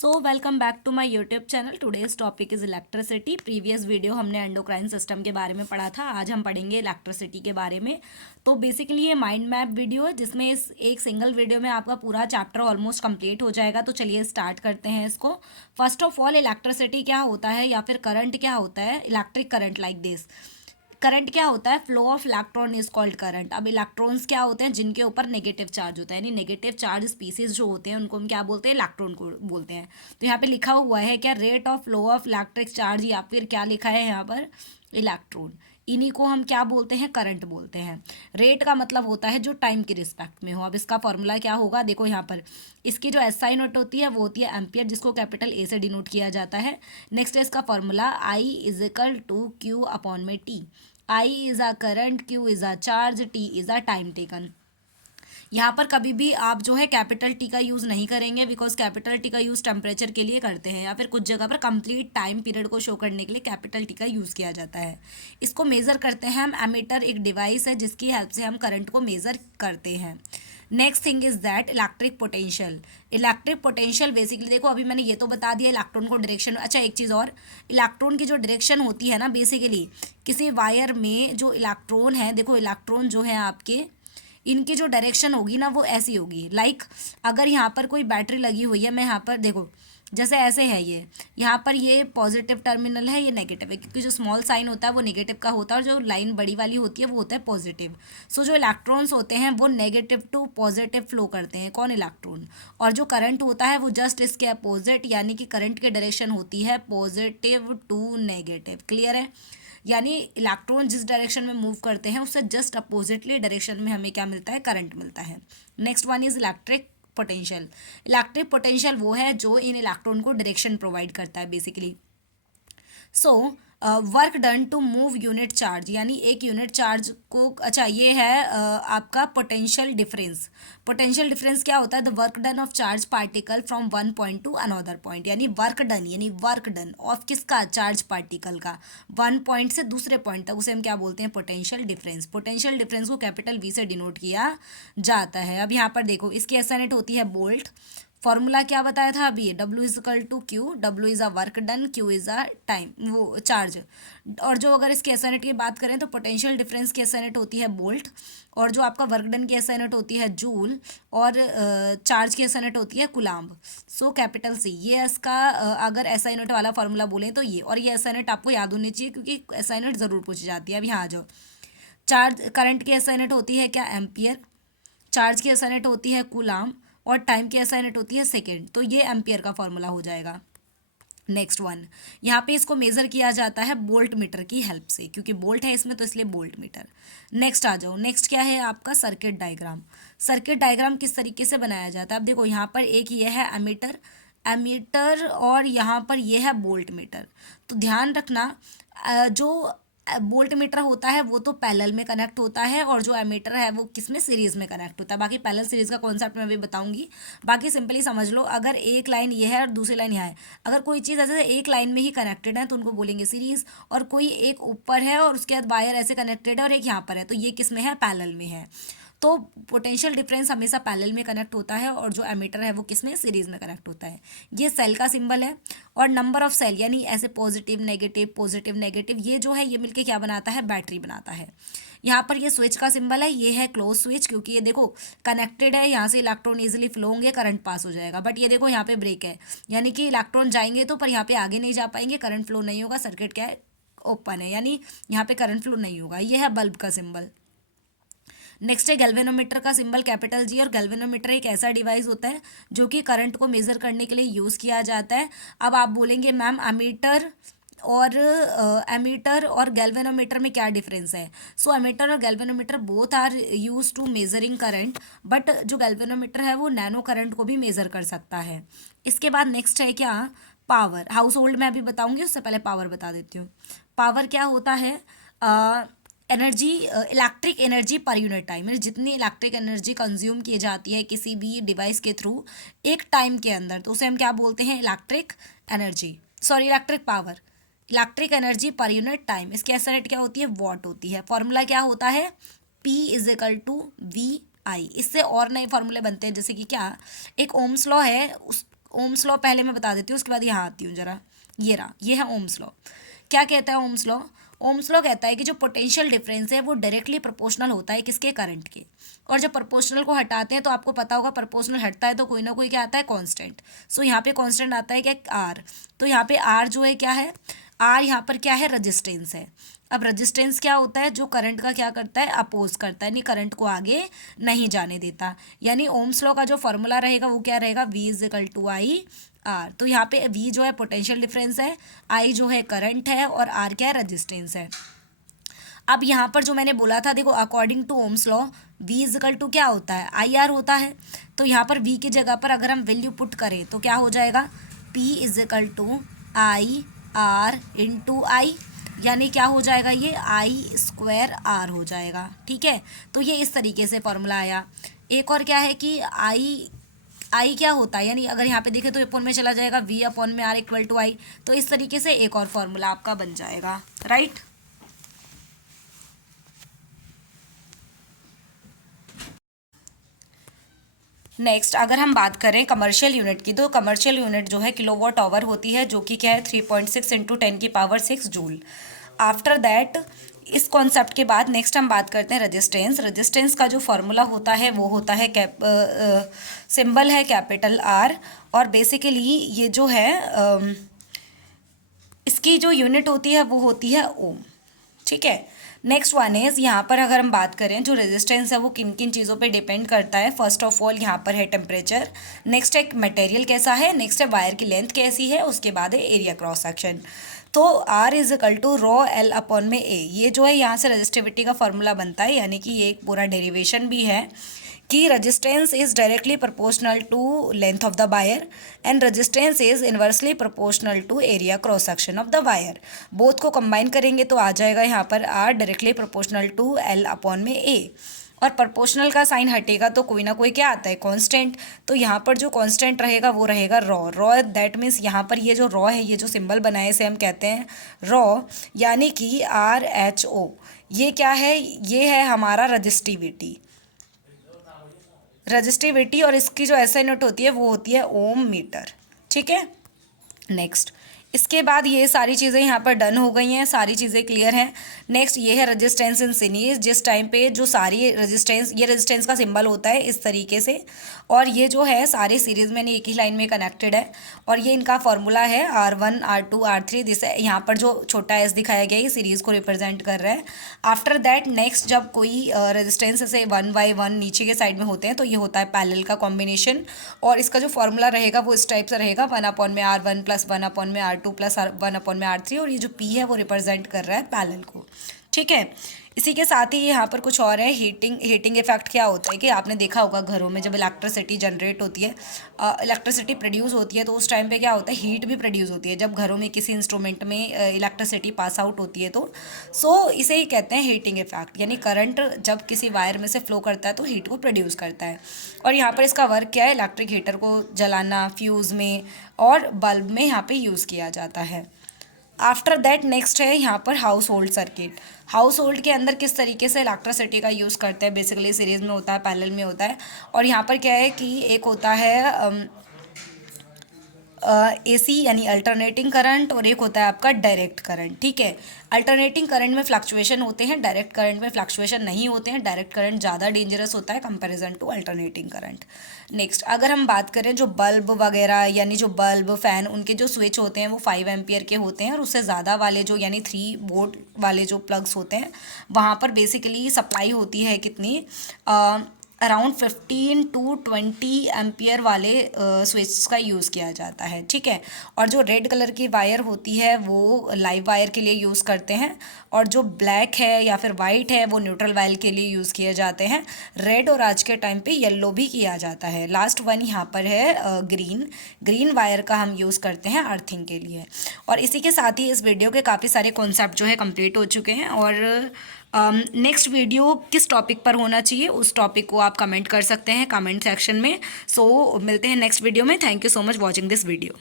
So welcome back to my YouTube channel. Today's topic is electricity. Previous video हमने endocrine system के बारे में पढ़ा था, आज हम पढ़ेंगे इलेक्ट्रिसिटी के बारे में। तो बेसिकली ये माइंड मैप वीडियो है जिसमें इस एक सिंगल वीडियो में आपका पूरा चैप्टर ऑलमोस्ट कंप्लीट हो जाएगा। तो चलिए स्टार्ट करते हैं इसको। फर्स्ट ऑफ ऑल, इलेक्ट्रिसिटी क्या होता है या फिर करंट क्या होता है। Electric current like this. Current क्या होता है? Flow of electron is called current. अब इलेक्ट्रॉन्स क्या होते हैं? जिनके ऊपर नेगेटिव चार्ज होता है, यानी नेगेटिव चार्ज स्पीसीज जो होते हैं उनको हम क्या बोलते हैं? इलेक्ट्रॉन को बोलते हैं। तो यहाँ पे लिखा हुआ है क्या? Rate of flow of electric charge, या फिर क्या लिखा है यहाँ पर? इलेक्ट्रॉन। इन्हीं को हम क्या बोलते हैं? करंट बोलते हैं। रेट का मतलब होता है जो टाइम के रिस्पेक्ट में हो। अब इसका फॉर्मूला क्या होगा? देखो यहाँ पर इसकी जो एसआई नोट होती है वो होती है एम्पियर, जिसको कैपिटल ए से डिनोट किया जाता है। नेक्स्ट है इसका formula I is equal to Q upon में T. I is a current, Q is a charge, T is a time taken. यहाँ पर कभी भी आप जो है कैपिटल टी का यूज़ नहीं करेंगे, बिकॉज कैपिटल टी का यूज़ टेम्परेचर के लिए करते हैं, या फिर कुछ जगह पर कंप्लीट टाइम पीरियड को शो करने के लिए कैपिटल टी का यूज़ किया जाता है। इसको मेज़र करते हैं हम। एमीटर एक डिवाइस है जिसकी हेल्प से हम करंट को मेज़र करते हैं। Next thing is that electric potential. Electric potential basically देखो, अभी मैंने ये तो बता दिया इलेक्ट्रॉन को डायरेक्शन। अच्छा, एक चीज़ और, इलेक्ट्रॉन की जो डायरेक्शन होती है ना, बेसिकली किसी वायर में जो इलेक्ट्रॉन है, देखो इलेक्ट्रॉन जो है आपके, इनकी जो डायरेक्शन होगी ना वो ऐसी होगी। लाइक अगर यहाँ पर कोई बैटरी लगी हुई है, मैं यहाँ पर देखो जैसे ऐसे है, ये यहाँ पर ये पॉजिटिव टर्मिनल है, ये नेगेटिव है, क्योंकि जो स्मॉल साइन होता है वो नेगेटिव का होता है और जो लाइन बड़ी वाली होती है वो होता है पॉजिटिव। सो जो इलेक्ट्रॉन्स होते हैं वो नेगेटिव टू पॉजिटिव फ्लो करते हैं। कौन? इलेक्ट्रॉन। और जो करंट होता है वो जस्ट इसके अपोजिट, यानी कि करंट की डायरेक्शन होती है पॉजिटिव टू नेगेटिव। क्लियर है? यानी इलेक्ट्रॉन जिस डायरेक्शन में मूव करते हैं उससे जस्ट अपोजिटली डायरेक्शन में हमें क्या मिलता है? करंट मिलता है। Next one is electric potential. Electric potential वो है जो इन इलेक्ट्रॉन को डायरेक्शन प्रोवाइड करता है basically. So work done to move unit charge, यानी एक यूनिट चार्ज को, अच्छा ये है आपका पोटेंशियल डिफरेंस। पोटेंशियल डिफरेंस क्या होता है? The work done of charge particle from one point two another point, यानी वर्क डन ऑफ किसका? चार्ज पार्टिकल का, वन पॉइंट से दूसरे पॉइंट तक, उसे हम क्या बोलते हैं? Potential difference. पोटेंशियल डिफरेंस को कैपिटल वी से डिनोट किया जाता है। अब यहाँ पर देखो इसकी एसआई होती है बोल्ट। फॉर्मूला क्या बताया था अभी? W is equal to Q. W is a work done, Q is a time, वो चार्ज। और जो अगर इसके एसआई यूनिट की बात करें तो पोटेंशियल डिफरेंस की एसआई यूनिट होती है बोल्ट, और जो आपका वर्क डन की एसआई यूनिट होती है जूल, और चार्ज की एसआई यूनिट होती है कुलाम्ब। सो कैपिटल सी, ये इसका अगर एसआई यूनिट वाला फॉर्मूला बोलें तो ये, और ये एसआई यूनिट आपको याद होनी चाहिए क्योंकि एसआई यूनिट जरूर पूछी जाती है। अब यहाँ आ जाओ। चार्ज करंट की एसआई यूनिट होती है क्या? एम्पियर। चार्ज की एसआई यूनिट होती है कूलाम, और टाइम की एसआई यूनिट होती है सेकेंड। तो ये एम्पियर का फॉर्मूला हो जाएगा। नेक्स्ट वन, यहाँ पे इसको मेजर किया जाता है बोल्ट मीटर की हेल्प से, क्योंकि बोल्ट है इसमें तो इसलिए बोल्ट मीटर। नेक्स्ट आ जाओ। नेक्स्ट क्या है आपका? Circuit diagram. सर्किट डायग्राम किस तरीके से बनाया जाता है? अब देखो यहाँ पर एक ये है एमीटर, एमीटर, और यहाँ पर ये है बोल्ट मीटर। तो ध्यान रखना, जो वोल्ट मीटर होता है वो तो पैरेलल में कनेक्ट होता है, और जो एमीटर है वो किस में? सीरीज में कनेक्ट होता है। बाकी पैरेलल सीरीज का कॉन्सेप्ट मैं भी बताऊंगी। बाकी सिंपली समझ लो, अगर एक लाइन ये है और दूसरी लाइन यहाँ है, अगर कोई चीज़ ऐसे एक लाइन में ही कनेक्टेड है तो उनको बोलेंगे सीरीज, और कोई एक ऊपर है और उसके बाद वायर ऐसे कनेक्टेड है और एक यहाँ पर है, तो ये किस में है? पैरेलल में है। तो पोटेंशियल डिफरेंस हमेशा पैरेलल में कनेक्ट होता है, और जो एमीटर है वो किसमें? सीरीज में कनेक्ट होता है। ये सेल का सिंबल है। और नंबर ऑफ सेल, यानी ऐसे पॉजिटिव नेगेटिव, ये जो है ये मिलके क्या बनाता है? बैटरी बनाता है। यहाँ पर ये स्विच का सिंबल है, ये है क्लोज स्विच, क्योंकि ये देखो कनेक्टेड है, यहाँ से इलेक्ट्रॉन इजीली फ्लो होंगे, करंट पास हो जाएगा। बट ये देखो यहाँ पे ब्रेक है, यानी कि इलेक्ट्रॉन जाएंगे तो, पर यहाँ पे आगे नहीं जा पाएंगे, करंट फ्लो नहीं होगा, सर्किट क्या है? ओपन है, यानी यहाँ पे करंट फ्लो नहीं होगा। ये है बल्ब का सिंबल। नेक्स्ट है गैल्वेनोमीटर का सिंबल कैपिटल जी। और गैल्वेनोमीटर एक ऐसा डिवाइस होता है जो कि करंट को मेजर करने के लिए यूज़ किया जाता है। अब आप बोलेंगे मैम एमीटर और गैल्वेनोमीटर में क्या डिफरेंस है? सो एमीटर और galvanometer both are use to measuring current, but जो गैल्वेनोमीटर है वो नैनो करंट को भी मेजर कर सकता है। इसके बाद नेक्स्ट है क्या? पावर। हाउस होल्ड में अभी बताऊंगी, उससे पहले पावर बता देती हूँ। पावर क्या होता है? Energy, electric energy per unit time, यानी जितनी इलेक्ट्रिक एनर्जी कंज्यूम की जाती है किसी भी डिवाइस के थ्रू एक टाइम के अंदर, तो उसे हम क्या बोलते हैं? Electric energy, sorry electric power. Electric energy per unit time, इसकी एसआई यूनिट क्या होती है? वॉट होती है। फॉर्मूला क्या होता है? P is equal to V I. इससे और नए फॉर्मूले बनते हैं, जैसे कि क्या? एक ओम्स लॉ है, उस ओम्स लॉ पहले मैं बता देती हूँ, उसके बाद यहाँ आती हूँ जरा। ये रहा, ये है ओम्स लॉ। क्या कहता है ओम्स लॉ? ओम्स लॉ कहता है कि जो पोटेंशियल डिफरेंस है वो डायरेक्टली प्रोपोर्शनल होता है किसके? करंट के। और जब प्रोपोर्शनल को हटाते हैं तो आपको पता होगा प्रोपोर्शनल हटता है तो कोई ना कोई क्या आता है? कांस्टेंट। सो यहाँ पे कांस्टेंट आता है क्या? आर। तो यहाँ पे आर जो है क्या है? आर यहाँ पर क्या है? रेजिस्टेंस है। अब रेजिस्टेंस क्या होता है? जो करंट का क्या करता है? अपोज करता है, यानी करंट को आगे नहीं जाने देता। यानी ओम्स लॉ का जो फॉर्मूला रहेगा वो क्या रहेगा? V is equal to I R. तो यहाँ पे V जो है पोटेंशियल डिफरेंस है, I जो है करंट है, और R क्या है? रेजिस्टेंस है। अब यहाँ पर जो मैंने बोला था, देखो according to Ohm's law V is equal to क्या होता है? आई आर होता है। तो यहाँ पर V की जगह पर अगर हम वैल्यू पुट करें तो क्या हो जाएगा? P is equal to I R into I, यानी क्या हो जाएगा? ये आई स्क्वायर आर हो जाएगा। ठीक है, तो ये इस तरीके से फॉर्मूला आया। एक और क्या है कि आई क्या होता है, यानी अगर यहाँ पे देखें तो अपॉन में चला जाएगा, वी अपॉन में आर इक्वल टू आई। तो इस तरीके से एक और फॉर्मूला आपका बन जाएगा, राइट। नेक्स्ट अगर हम बात करें कमर्शियल यूनिट की, तो कमर्शियल यूनिट जो है किलोवाट आवर होती है, जो कि क्या है? 3.6 इंटू 10⁶ जूल। आफ्टर दैट, इस कॉन्सेप्ट के बाद नेक्स्ट हम बात करते हैं रेजिस्टेंस। रेजिस्टेंस का जो फॉर्मूला होता है वो होता है सिंबल है कैपिटल आर, और बेसिकली ये जो है इसकी जो यूनिट होती है वो होती है ओम। ठीक है, नेक्स्ट वन इज, यहाँ पर अगर हम बात करें जो रेजिस्टेंस है वो किन किन चीज़ों पे डिपेंड करता है। फर्स्ट ऑफ ऑल यहाँ पर है टेम्परेचर, नेक्स्ट है मटेरियल कैसा है, नेक्स्ट है वायर की लेंथ कैसी है, उसके बाद है एरिया क्रॉस सेक्शन। तो R is equal to rho L upon में ए, ये जो है यहाँ से रेजिस्टिविटी का फॉर्मूला बनता है, यानी कि ये एक पूरा डेरिवेशन भी है कि resistance is directly proportional to length of the wire and resistance is inversely proportional to area cross section of the wire. Both को कंबाइन करेंगे तो आ जाएगा यहाँ पर R directly proportional to L upon में A, और प्रोपोर्शनल का साइन हटेगा तो कोई ना कोई क्या आता है? कांस्टेंट। तो यहाँ पर जो कांस्टेंट रहेगा वो रहेगा रॉ दैट मीन्स यहाँ पर ये जो रॉ है, ये जो सिंबल बनाए इसे हम कहते हैं रॉ, यानी कि RHO। ये क्या है? ये है हमारा रजिस्टिविटी, और इसकी जो SI यूनिट होती है वो होती है ओम मीटर। ठीक है, नेक्स्ट इसके बाद ये सारी चीज़ें यहाँ पर डन हो गई हैं, सारी चीज़ें क्लियर हैं। नेक्स्ट ये है रेजिस्टेंस इन सीरीज, जिस टाइम पे जो सारी रेजिस्टेंस, ये रेजिस्टेंस का सिंबल होता है इस तरीके से, और ये जो है सारे सीरीज़ में एक ही लाइन में कनेक्टेड है, और ये इनका फॉर्मूला है R1 R2 R3। जिसे यहाँ पर जो छोटा एस दिखाया गया है ये सीरीज़ को रिप्रेजेंट कर रहा है। आफ्टर दैट नेक्स्ट जब कोई रेजिस्टेंस से 1 बाई 1 नीचे के साइड में होते हैं तो ये होता है पैरेलल का कॉम्बिनेशन, और इसका जो फॉर्मूला रहेगा वो इस टाइप से रहेगा 1 अपॉन में R1 प्लस 1 अपॉन में R2 प्लस 1 अपॉन में R3, और ये जो P है वो रिप्रेजेंट कर रहा है पैरेलल को। ठीक है, इसी के साथ ही यहाँ पर कुछ और है। हीटिंग इफेक्ट क्या होता है कि आपने देखा होगा घरों में जब इलेक्ट्रिसिटी जनरेट होती है, इलेक्ट्रिसिटी प्रोड्यूस होती है, तो उस टाइम पे क्या होता है? हीट भी प्रोड्यूस होती है जब घरों में किसी इंस्ट्रूमेंट में इलेक्ट्रिसिटी पास आउट होती है। तो इसे ही कहते हैं हीटिंग इफेक्ट, यानी करंट जब किसी वायर में से फ्लो करता है तो हीट को प्रोड्यूस करता है। और यहाँ पर इसका वर्क क्या है? इलेक्ट्रिक हीटर को जलाना, फ्यूज़ में और बल्ब में यहाँ पर यूज़ किया जाता है। आफ्टर दैट नेक्स्ट है यहाँ पर house hold circuit. House hold के अंदर किस तरीके से इलेक्ट्रिसिटी का यूज़ करते हैं? बेसिकली सीरीज़ में होता है, पैरेलल में होता है, और यहाँ पर क्या है कि एक होता है AC यानी अल्टरनेटिंग करंट, और एक होता है आपका डायरेक्ट करंट। ठीक है, अल्टरनेटिंग करंट में फ्लक्चुएशन होते हैं, डायरेक्ट करंट में फ्लक्चुएशन नहीं होते हैं। डायरेक्ट करंट ज़्यादा डेंजरस होता है comparison to alternating current. Next अगर हम बात करें जो बल्ब वगैरह, यानी जो बल्ब फैन, उनके जो स्विच होते हैं वो 5 एम्पियर के होते हैं, और उससे ज़्यादा वाले जो यानी 3 वोल्ट वाले जो प्लग्स होते हैं वहाँ पर बेसिकली सप्लाई होती है कितनी? अराउंड 15 to 20 एम्पियर वाले स्विच का यूज़ किया जाता है। ठीक है, और जो रेड कलर की वायर होती है वो लाइव वायर के लिए यूज़ करते हैं, और जो ब्लैक है या फिर वाइट है वो न्यूट्रल वायर के लिए यूज़ किए जाते हैं। रेड और आज के टाइम पे येलो भी किया जाता है। लास्ट वन यहाँ पर है ग्रीन वायर का हम यूज़ करते हैं अर्थिंग के लिए। और इसी के साथ ही इस वीडियो के काफ़ी सारे कॉन्सेप्ट जो है कंप्लीट हो चुके हैं, और नेक्स्ट वीडियो किस टॉपिक पर होना चाहिए उस टॉपिक को आप कमेंट कर सकते हैं कमेंट सेक्शन में। सो मिलते हैं नेक्स्ट वीडियो में। Thank you so much watching this video.